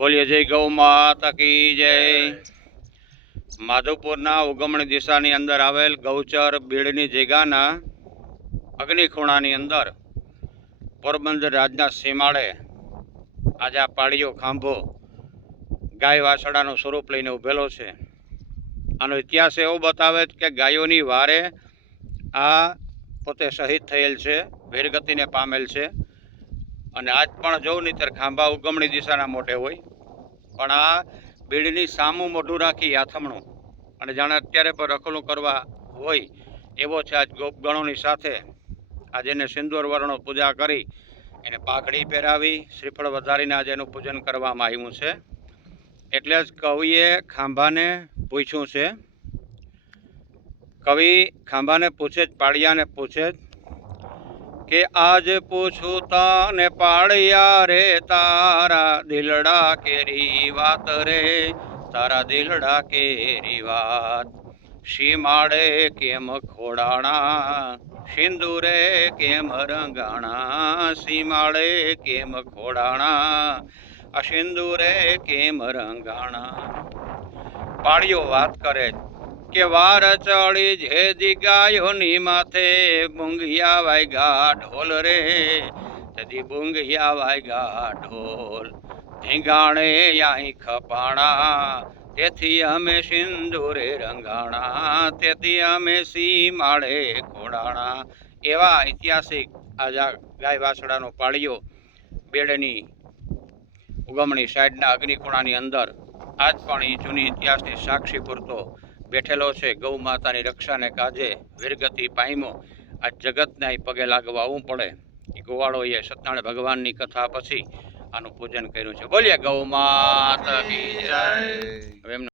બોલીએ જય ગૌ માતા કી જય. માધવપુરના ઉગમણી દિશાની અંદર આવેલ ગૌચર બીડની જગ્યાના અગ્નિખૂણાની અંદર પોરબંદર રાજના સીમાડે આજે આ પાળીયો ખાંભો ગાય વાસડાનું સ્વરૂપ લઈને ઊભેલો છે. આનો ઇતિહાસ એવો બતાવે કે ગાયોની વારે આ પોતે શહીદ થયેલ છે, વીરગતિને પામેલ છે. અને આજ પણ જોઉં નહીં ખાંભા ઉગમણી દિશાના મોઢે હોય. પણ આ ભીડની સામું મોઢું રાખી આથમણું. અને જાણે અત્યારે પણ રખલું કરવા હોય એવો છે આજ ગોપગણોની સાથે. આજે એને સિંદૂર વર્ણો પૂજા કરી, એને પાઘડી પહેરાવી, શ્રીફળ વધારીને આજે એનું પૂજન કરવામાં આવ્યું છે. એટલે જ કવિએ ખાંભાને પૂછ્યું છે. કવિ ખાંભાને પૂછે જ, પાળિયાને પૂછે જ કે આજ પૂછું તને પાળિયા રે, તારા દિલડા કેરી વાત રે, તારા દિલડા કેરી વાત. સીમાડે કેમ ખોડાણા, સિંદુરે કેમ રંગાણા સીમાડે કેમ ખોડાણા, આ સિંદુરે કેમ રંગાણા. પાળીઓ વાત કરે કે વાર ચડી જે દિગાયોની માથે બુંગિયા વાયગા ઢોલ રે. તેથી બુંગિયા વાયગા ઢોલ ધીંગાણે અહીં ખપાણા. તેથી અમે સિંદૂરે રંગાણા, તેથી અમે સીમાળે ખોડાણા એવા ઐતિહાસિક આજા ગાય વાસડાનો પાળીઓ બેડની ઉગમણી સાઈડના અગ્નિકુણાની અંદર. આજ પણ એ જૂની ઇતિહાસની સાક્ષી પૂરતો બેઠેલો છે ગૌ માતાની રક્ષાને કાજે વીરગતિ પામ્યો આ જગતને પગે લાગવા આવવું પડે. એ ગોવાળોએ સત્યનારાયણ ભગવાનની કથા પછી આનું પૂજન કર્યું છે. બોલીએ ગૌ માતા હવે